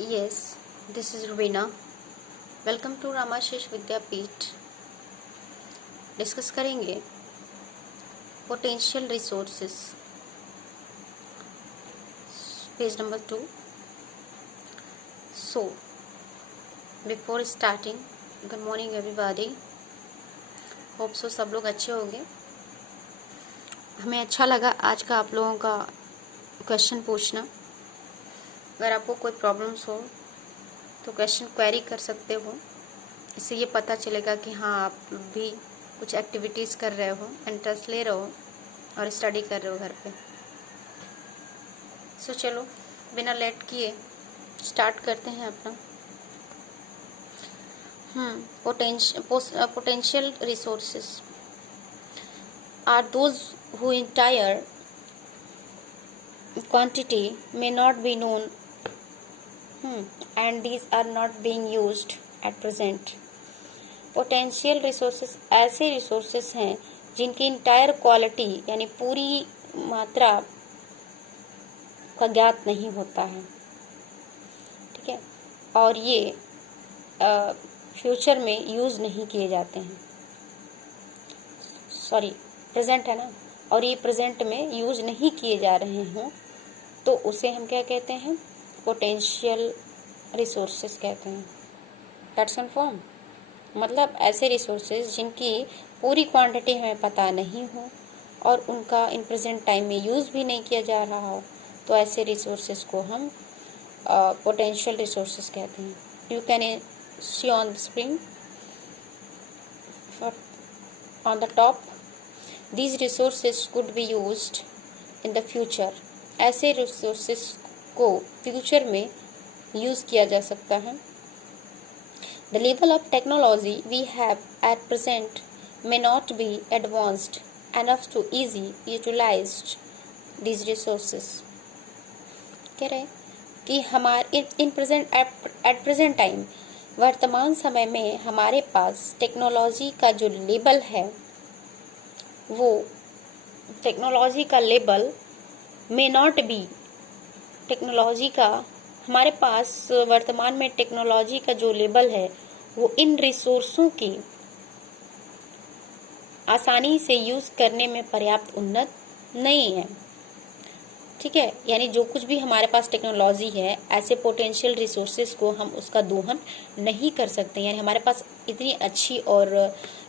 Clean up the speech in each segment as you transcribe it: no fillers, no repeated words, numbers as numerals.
Yes, this is Rubina. Welcome to Ramashish Vidyapeeth. Discuss करेंगे potential resources, page number 2। So before starting, good morning everybody. Hope so सब लोग अच्छे होंगे। हमें अच्छा लगा आज का आप लोगों का क्वेश्चन पूछना। अगर आपको कोई प्रॉब्लम्स हो तो क्वेश्चन क्वेरी कर सकते हो। इससे ये पता चलेगा कि हाँ आप भी कुछ एक्टिविटीज़ कर रहे हो, इंटरेस्ट ले रहे हो और स्टडी कर रहे हो घर पे। सो चलो बिना लेट किए स्टार्ट करते हैं अपना। Potential resources are those who entire quantity may not be known and these are not being used at present. Potential resources ऐसे रिसोर्सेस हैं जिनकी इंटायर क्वालिटी यानी पूरी मात्रा का ज्ञात नहीं होता है, ठीक है, और ये फ्यूचर में यूज़ नहीं किए जाते हैं। सॉरी, प्रेजेंट है ना, और ये प्रेजेंट में यूज़ नहीं किए जा रहे हों तो उसे हम क्या कहते हैं? पोटेंशियल रिसोर्सेस कहते हैं। That's confirm. मतलब ऐसे रिसोर्सेज जिनकी पूरी क्वांटिटी हमें पता नहीं हो और उनका इन प्रेजेंट टाइम में यूज़ भी नहीं किया जा रहा हो, तो ऐसे रिसोर्सेज को हम पोटेंशियल रिसोर्सेज कहते हैं। You can see on the screen on the top, these resources could be used in the future. ऐसे रिसोर्सेज को फ्यूचर में यूज़ किया जा सकता है। The level of technology we have at present may not be advanced enough to easily utilize these resources. कह रहे कि हमारे in present at present time, वर्तमान समय में हमारे पास टेक्नोलॉजी का जो लेवल है, वो टेक्नोलॉजी का level may not be, technology का हमारे पास वर्तमान में टेक्नोलॉजी का जो लेवल है वो इन रिसोर्सों की आसानी से यूज़ करने में पर्याप्त उन्नत नहीं है, ठीक है। यानी जो कुछ भी हमारे पास टेक्नोलॉजी है, ऐसे पोटेंशियल रिसोर्सेज को हम उसका दोहन नहीं कर सकते। यानी हमारे पास इतनी अच्छी और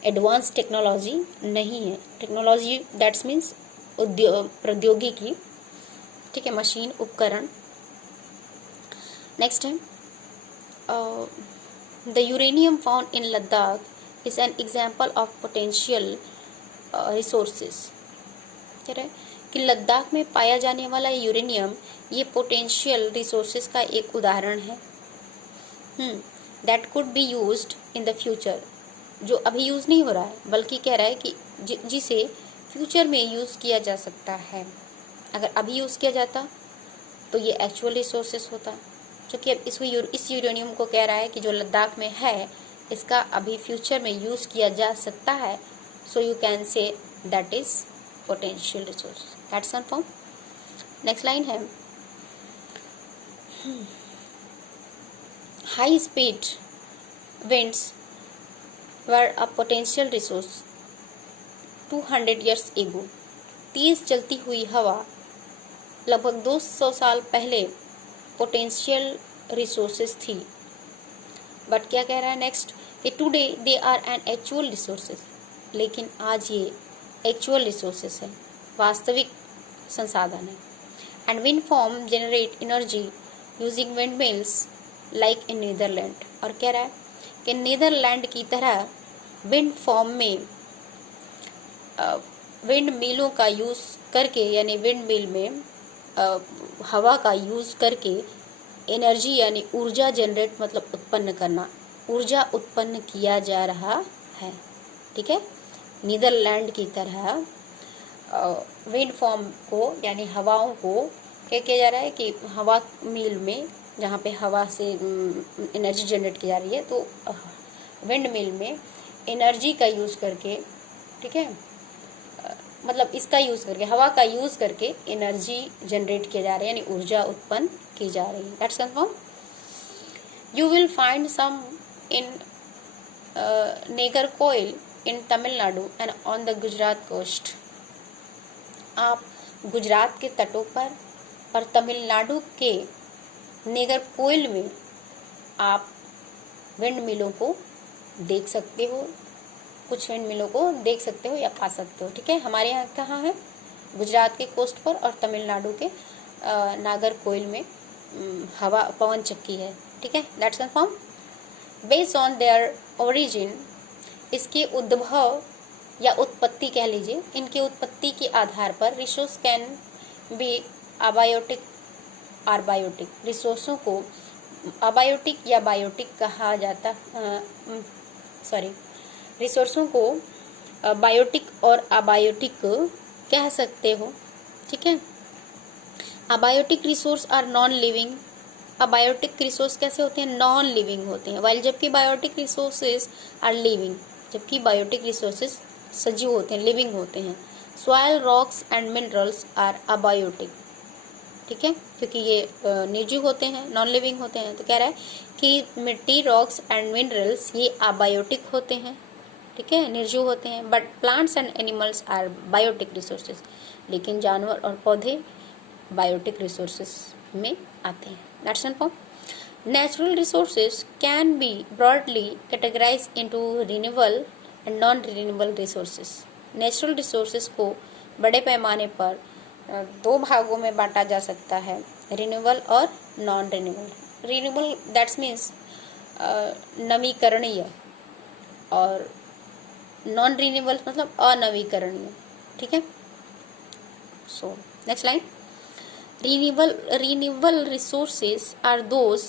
एडवांस टेक्नोलॉजी नहीं है। टेक्नोलॉजी दैट्स मीन्स प्रौद्योगिकी, ठीक है, मशीन, उपकरण। नेक्स्ट है the uranium found in Ladakh is an example of potential resources। कह रहे कि लद्दाख में पाया जाने वाला यूरेनियम ये पोटेंशियल रिसोर्सेज का एक उदाहरण है। That could be used in the future, जो अभी यूज़ नहीं हो रहा है बल्कि कह रहा है कि जिसे फ्यूचर में यूज़ किया जा सकता है। अगर अभी यूज़ किया जाता तो ये एक्चुअल रिसोर्सेज होता, क्योंकि अब इस यूरेनियम को कह रहा है कि जो लद्दाख में है इसका अभी फ्यूचर में यूज़ किया जा सकता है। So you can say that is potential resource. That's confirm. Next line है high speed winds were a potential resource 200 years ago। तेज चलती हुई हवा लगभग 200 साल पहले पोटेंशियल रिसोर्सेज थी। बट क्या कह रहा है नेक्स्ट कि today they are an actual resources, लेकिन आज ये एक्चुअल रिसोर्सेज है, वास्तविक संसाधन है। And wind farm generate energy using windmills like in Netherland. और कह रहा है कि नीदरलैंड की तरह विंड फॉर्म में विंड मिलों का यूज़ करके, यानी विंड मिल में हवा का यूज़ करके एनर्जी यानी ऊर्जा जनरेट, मतलब उत्पन्न करना, ऊर्जा उत्पन्न किया जा रहा है, ठीक है। नीदरलैंड की तरह विंड फॉर्म को यानी हवाओं को क्या किया जा रहा है कि हवा मिल में जहाँ पे हवा से एनर्जी जनरेट की जा रही है, तो विंड मिल में एनर्जी का यूज़ करके, ठीक है, मतलब इसका यूज़ करके, हवा का यूज़ करके एनर्जी जनरेट किया जा रहा है, यानी ऊर्जा उत्पन्न की जा रही है। That's confirm. You will find some in Nagercoil in Tamil Nadu and on the Gujarat coast. आप गुजरात के तटों पर और तमिलनाडु के नेगरकोइल में आप विंड मिलों को देख सकते हो, कुछ विंड मिलों को देख सकते हो या पा सकते हो। ठीक है, हमारे यहाँ कहाँ है? गुजरात के कोस्ट पर और तमिलनाडु के नागरकोइल में हवा पवन चक्की है। ठीक है, that's confirm. Based on their origin, इसके उद्भव या उत्पत्ति कह लीजिए, इनके उत्पत्ति के आधार पर रिसोर्स कैन बी अबायोटिक और बायोटिक। रिसोर्सों को अबायोटिक या बायोटिक कहा जाता रिसोर्सों को बायोटिक और अबायोटिक कह सकते हो। ठीक है, abiotic resource are non living. Abiotic resource कैसे होते हैं? नॉन लिविंग होते हैं, वाइल जबकि बायोटिक रिसोर्सेज आर लिविंग, जबकि बायोटिक रिसोर्सेज सजीव होते हैं, लिविंग होते हैं। Soil, rocks and minerals are abiotic. ठीक है, क्योंकि ये निर्जीव होते हैं, नॉन लिविंग होते हैं, तो कह रहा है कि मिट्टी, रॉक्स एंड मिनरल्स ये अबायोटिक होते हैं। ठीक है, निर्जीव होते हैं। But plants and animals are biotic resources, लेकिन जानवर और पौधे बायोटिक रिसोर्सेज में आते हैं। That's confirm. Natural resources can be broadly categorise into renewable and non renewable resources. Natural resources को बड़े पैमाने पर दो भागों में बांटा जा सकता है, रिन्यूएबल और non renewable. Renewable that's means नवीकरणीय, और नॉन रिन्यूएबल मतलब अनवीकरणीय। ठीक है, so next line. Renewable resources are those,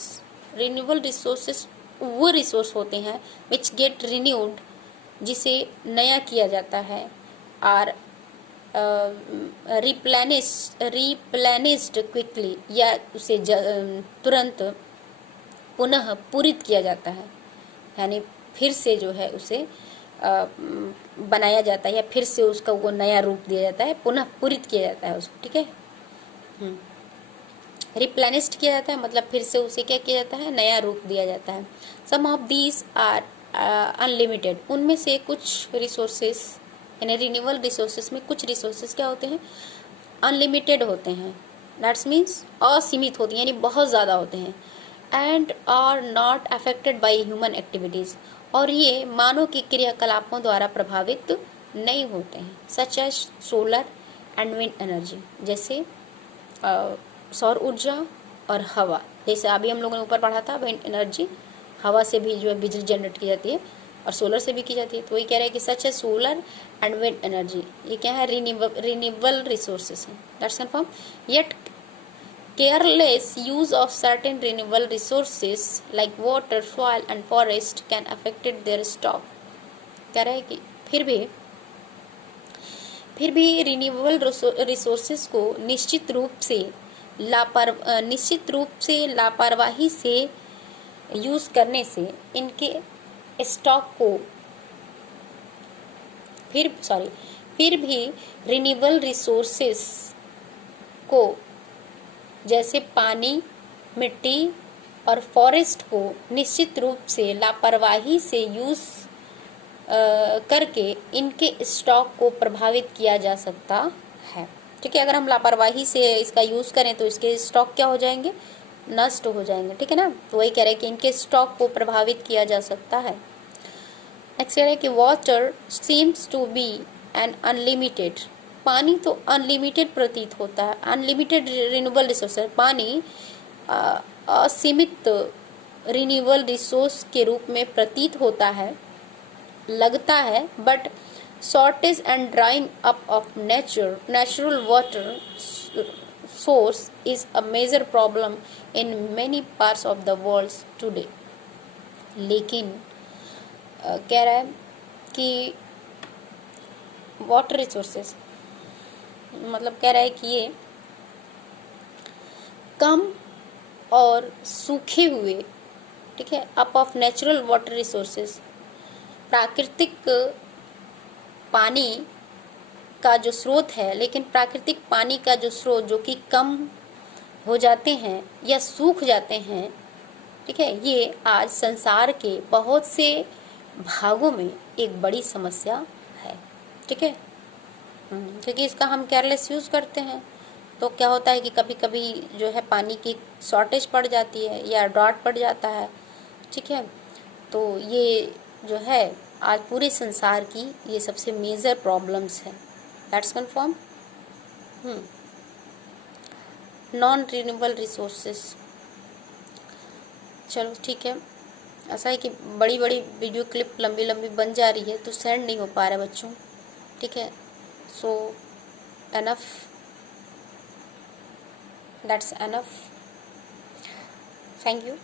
renewable resources वो रिसोर्स होते हैं विच गेट रिन्यूड, जिसे नया किया जाता है, आर रिप्लेनिश्ड क्विकली, या उसे तुरंत पुनः पूरित किया जाता है, यानी फिर से जो है उसे बनाया जाता है, या फिर से उसका वो नया रूप दिया जाता है, पुनः पूरित किया जाता है उसको। ठीक है, रिप्लेनिश्ड किया जाता है मतलब फिर से उसे क्या किया जाता है? नया रूप दिया जाता है। सम ऑफ दीज आर अनलिमिटेड, उनमें से कुछ रिसोर्सेस, यानी रिन्यूएबल रिसोर्सेस में कुछ रिसोर्सेस क्या होते हैं? अनलिमिटेड होते हैं। दैट्स मीन्स असीमित होते हैं, यानी बहुत ज़्यादा होते हैं। And are not affected by human activities, और ये मानव के क्रियाकलापों द्वारा प्रभावित नहीं होते हैं। Such as solar and wind energy, जैसे सौर ऊर्जा और हवा। जैसे अभी हम लोगों ने ऊपर पढ़ा था, विंड एनर्जी हवा से भी जो है बिजली जनरेट की जाती है, और सोलर से भी की जाती है। तो वही कह रहे हैं कि सच है सोलर एंड विंड एनर्जी, ये क्या है? रिन्यूएबल रिसोर्सेज हैं। That's confirm. Yet careless use of certain renewable resources like water, soil and forest can affected there stock. कह रहे हैं कि फिर भी रिन्यूएबल रिसोर्सेज को निश्चित रूप से लापरवाही से यूज करने से इनके स्टॉक को फिर भी रिन्यूएबल रिसोर्सेस को, जैसे पानी, मिट्टी और फॉरेस्ट को निश्चित रूप से लापरवाही से यूज करके इनके स्टॉक को प्रभावित किया जा सकता है। ठीक है, अगर हम लापरवाही से इसका यूज करें तो इसके स्टॉक क्या हो जाएंगे? नष्ट हो जाएंगे। ठीक है ना, तो वही कह रहे हैं कि इनके स्टॉक को प्रभावित किया जा सकता है। नेक्स्ट कह रहे हैं कि water seems to be an unlimited, पानी तो अनलिमिटेड प्रतीत होता है। अनलिमिटेड रिन्यूएबल रिसोर्स है, पानी असीमित रिन्यूएबल रिसोर्स के रूप में प्रतीत होता है, लगता है। But shortage and drying up of natural water source is a major problem in many parts of the world today. लेकिन कह रहा है कि वाटर रिसोर्सेज मतलब कह रहा है कि ये कम और सूखे हुए, ठीक है, up of natural water resources, प्राकृतिक पानी का जो स्रोत है, लेकिन प्राकृतिक पानी का जो स्रोत जो कि कम हो जाते हैं या सूख जाते हैं, ठीक है, ये आज संसार के बहुत से भागों में एक बड़ी समस्या है। ठीक है, क्योंकि इसका हम केयरलेस यूज़ करते हैं, तो क्या होता है कि कभी कभी जो है पानी की शॉर्टेज पड़ जाती है या ड्रॉट पड़ जाता है। ठीक है, तो ये जो है आज पूरे संसार की ये सबसे मेजर प्रॉब्लम्स है। That's confirm. Non renewable resources, चलो ठीक है, ऐसा है कि बड़ी बड़ी वीडियो क्लिप लंबी लंबी बन जा रही है तो सेंड नहीं हो पा रहा है बच्चों। ठीक है, so enough, that's enough, thank you.